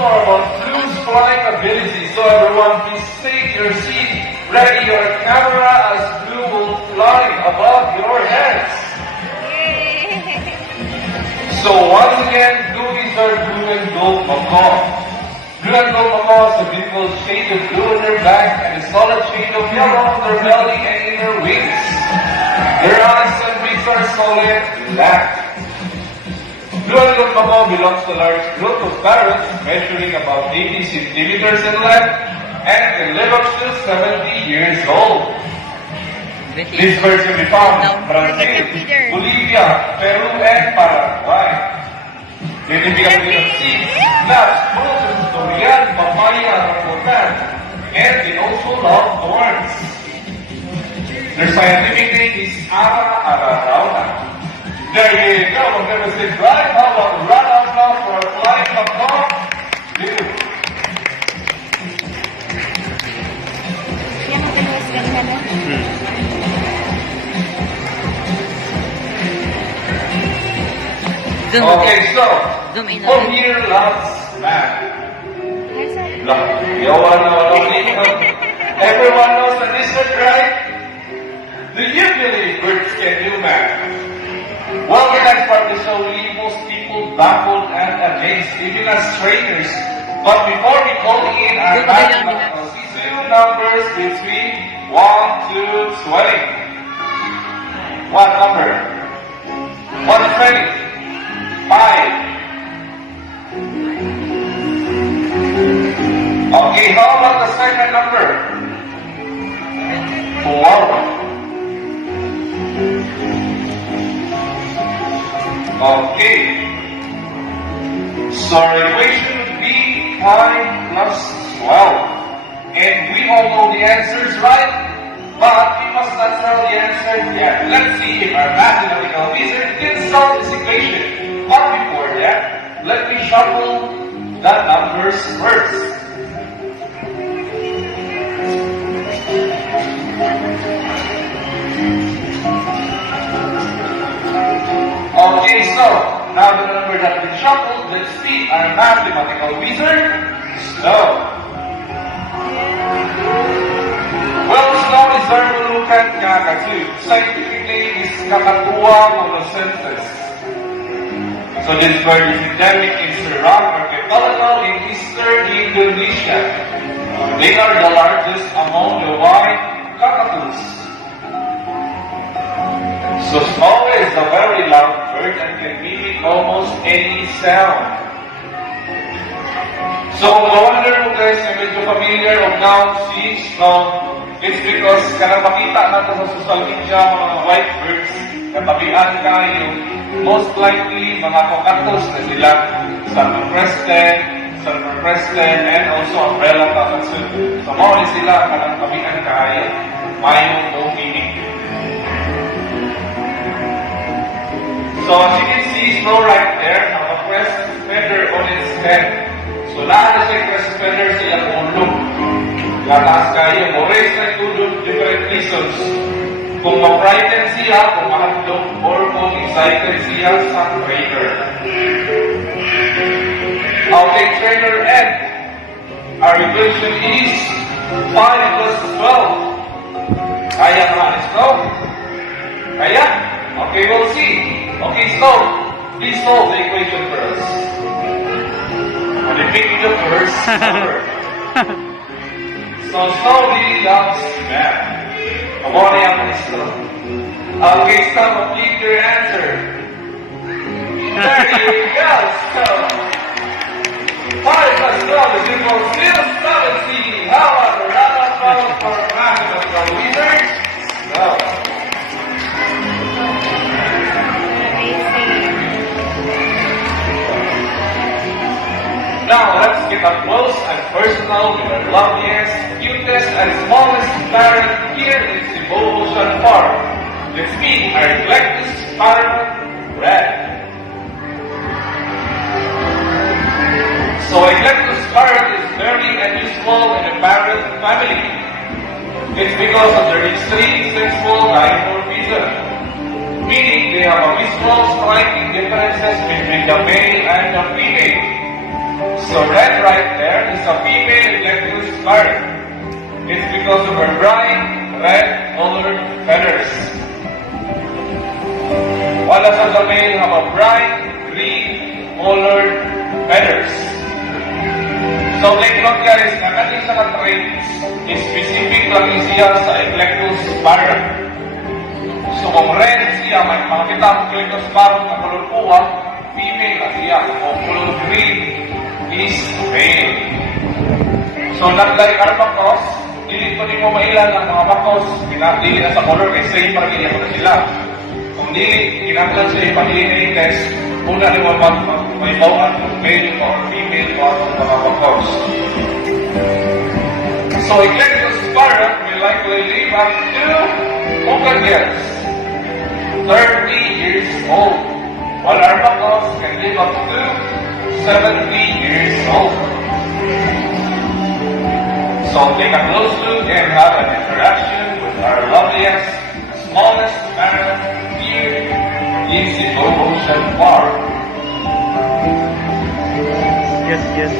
more about Blue's flying ability. So everyone, please take your seat, ready your camera as Blue will fly above your heads. So once again, Blue is our blue and gold macaw. Blue and gold macaw is a beautiful shade of blue on their back and a solid shade of yellow on their belly and in their wings. Their eyes and wings are solid black. Blue and gold macaw belongs to a large group of parrots measuring about 80 centimeters in length and can live up to 70 years old. These birds can be found in Brazil, Bolivia, Peru, and Paraguay. They can be able to see nuts, fruits, durian, papaya, rambutan, and they also love thorns. Their scientific name is Ara. There you go. I'm going to say right. How about run out now for a flying macaw? Okay, so from here, last man. Everyone knows that this is right. Do you believe birds can do math? Well, in that part of the show, we leave most people baffled and amazed, even as strangers. But before we call in our mathematical CEBU numbers between 1 to 20. What number? 1 to 20. 5. Okay, how about the second number? 4. Okay. So our equation would be 5 plus 12. And we all know the answers, right? But we must not tell the answer yet. Let's see if our mathematical wizard can solve this equation. But before that, let me shuffle the numbers first. Okay, so now the numbers have been shuffled. Let's see our mathematical wizard. Snow. Well, snow is Zarmalukan Kakatu. Scientific name is Kakatua monocentrus. So this bird is endemic in Sarawak archipelago in eastern Indonesia. They are the largest among the white cockatoos. So snow is a very loud bird and can mimic almost any sound. So no-wonder mo guys na medyo familiar of now si snow. It's because kanang makita natin sa social media mga white birds na tabihan kayo, most likely mga cockatoos na sila, Sulphur Crested, and also umbrella cockatoo. So mga sila kanang tabihan kayo, mayong no meaning. So as you can see, snow right there, have a crest feather on its head. So lahat na siya crest feather sa iyang ulo. Lataas kayo, more sa ito different reasons. Kung ma-frighten siya, kung mahadlok, or kung excited siya sa trainer. Okay, trainer Ed. Our equation is 5 plus 12. Kaya ka, Snow? Kaya? Okay, we'll see. Okay, Snow, please solve the equation for us. Repeat the first number. So Snow really loves math. Come on, Snow. Okay, Snow, complete your answer. There you go, Snow. 5 plus 12 is equal to still 17. How about a round of applause for mathematical wizard? Snow. Now, let's get up close and personal with our loveliest, cutest, and smallest parrot here in CEBU Ocean Park. Let's meet our eclectus parrot, Red. So, eclectus parrot is very unusual in the parrot family. It's because of their extreme sexual dimorphism, meaning they have a visual striking differences between the male and the female. So red right there is a female electus parrot. It's because of her bright red colored feathers. While the male have a bright green colored feathers. So take note guys, na kaning sa traits, specific lang siya sa electus parrot. So kung red siya, may makakita ang electus parrot na color puwa, female na siya. Kung color green is male. So not like our makos, hindi ko mo mailan ang mga makos, pinapili na sa color kay same para ganyan na sila. Kung dili, kinaklan sila ipag-DNA test, una rin mo may bawaan kung male or female o ang mga makos. So electus parrot will likely live up to open years, 30 years old, while our makos can live up to 70 years old. So take a close look and have an interaction with our loveliest, smallest parrot here in CEBU Ocean Park. Yes, yes.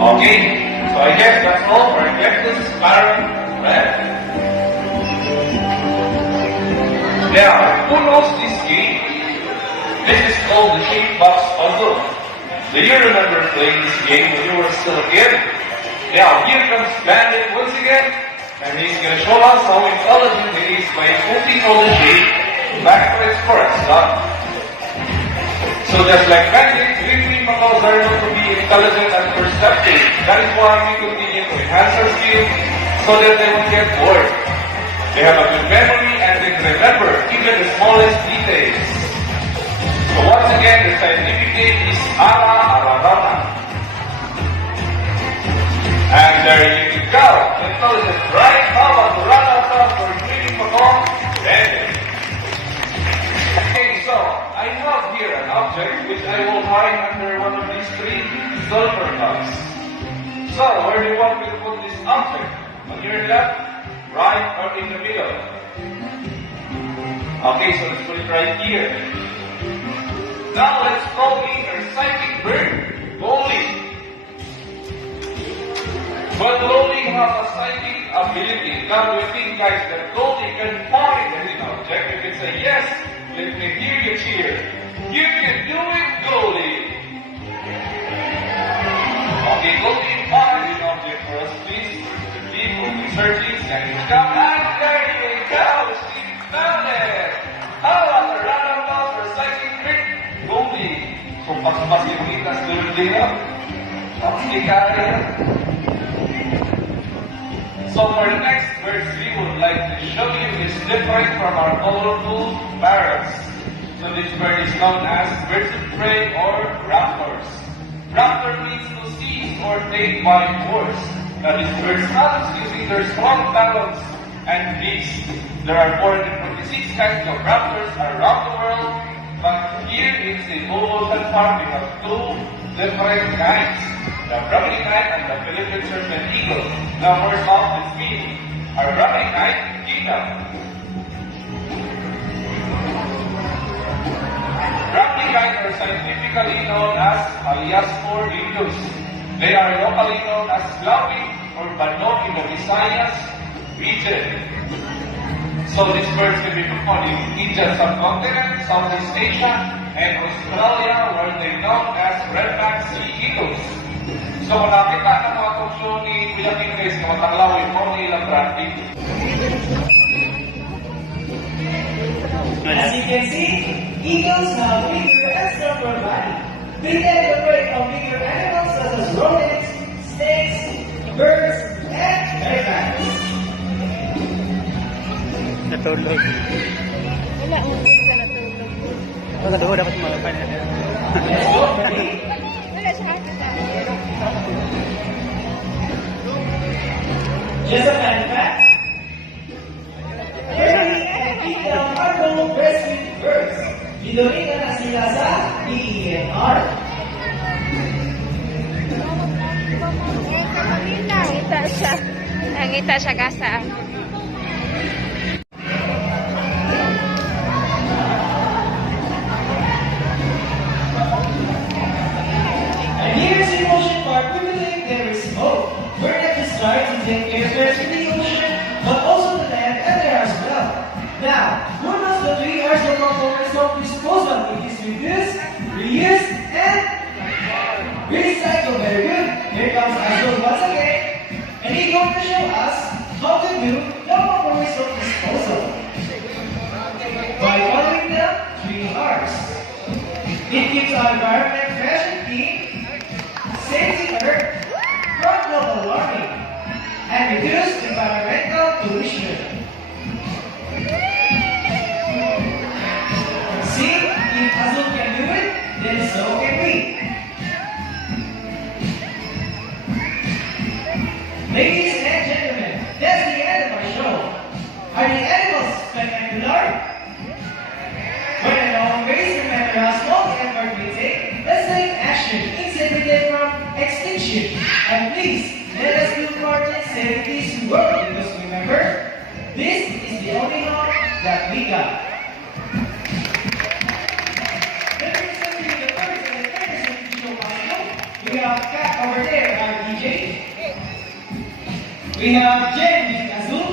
Okay, so I guess that's all for electus parrot red. Now, who knows this game? This is called the shape box puzzle. Do you remember playing this game when you were still a kid? Now, here comes Bandit once again, and he's going to show us how intelligent he is by putting all the shape back to its correct spot. So just like Bandit, green macaws are known to be intelligent and perceptive. That is why we continue to enhance our skills so that they won't get bored. They have a good memory and they can remember even the smallest details. So once again, the scientific name is Ara Ararana. And there you go. Intelligent, right? How about the rana for green macaw? Bandit. Okay, so I have here an object which I will hide under one of these three sulfur cups. So, where do you want me to put this object? On your left, right, or in the middle? Okay, so let's put it right here. Now let's call in our psychic bird, Loli. But Loli has a psychic ability. Now do you think guys that Loli can find any object? If it's a yes, let me hear you cheer. You can do it, Goldie! Okay, Goldie, find an object for us, please. Keep on searching, and you come, and there you go! She found it! How about the random mouse or psychic trick, Goldie? So, pas-pas yung kita sa Goldie, ha? Okay, kaya. So, for the next verse, we would like to show you is different from our colorful parrots. So this bird is known as birds of prey or raptors. Raptor means to seize or take by force. Now this bird hunts using their strong talons and beaks. There are 426 kinds of raptors around the world, but here in CEBU Ocean Park we have two different kinds. The Brahminy kite and the Philippine serpent eagle. Now first off, let's meet our Brahminy kite, Kingdom. Brahminy kite are scientifically known as Aliaspor indus. They are locally known as Slawi or Banok in the Visayas region. So these birds can be found in Indian subcontinent, Southeast Asia, and Australia where they are known as redback sea eagles. So kung nakita ng mga talkshow ni Kuya King guys na matanglaw yung mga ilang branding. As you can see, eagles have bigger and stronger body. They tend to prey on bigger animals such as rodents, snakes, birds, and elephants. Natulog. Wala mo siya natulog. Wala doon dapat malapan na. Wala siya nakita. Just a fun fact. Early and Kingdom are known breastfeed birds. Ginomita na sila sa DENR. Nangita siya kasa. save airfares in the ocean, but also the land and air as well. Now, who knows the 3 R's of performance of disposal? It is reduce, reuse, and recycle. Very good. Here comes Azul once again, and he's going to show us how to do the performance of disposal by following the 3 R's. It keeps our environment fresh and clean, saves the earth from global warming, and reduce environmental pollution. See, if Azul can do it, then so can we. Ladies and gentlemen, that's the end of our show. Are the animals spectacular? When a long race, remember how small the effort we take, let's take action in saving them from extinction. And please, let us do part in saving this world, because remember, this is the only home that we got. Let me present to you the first and the third safety show possible. We have Kat over there, our DJ. We have Jen with Azul.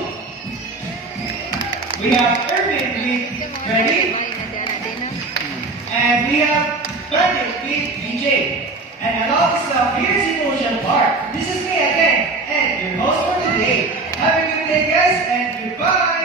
We have Irvin with Freddy. And we have Bandit with DJ. And along with some here's Emotion Park. This is me again, and your host for today. Have a good day, guys, and goodbye.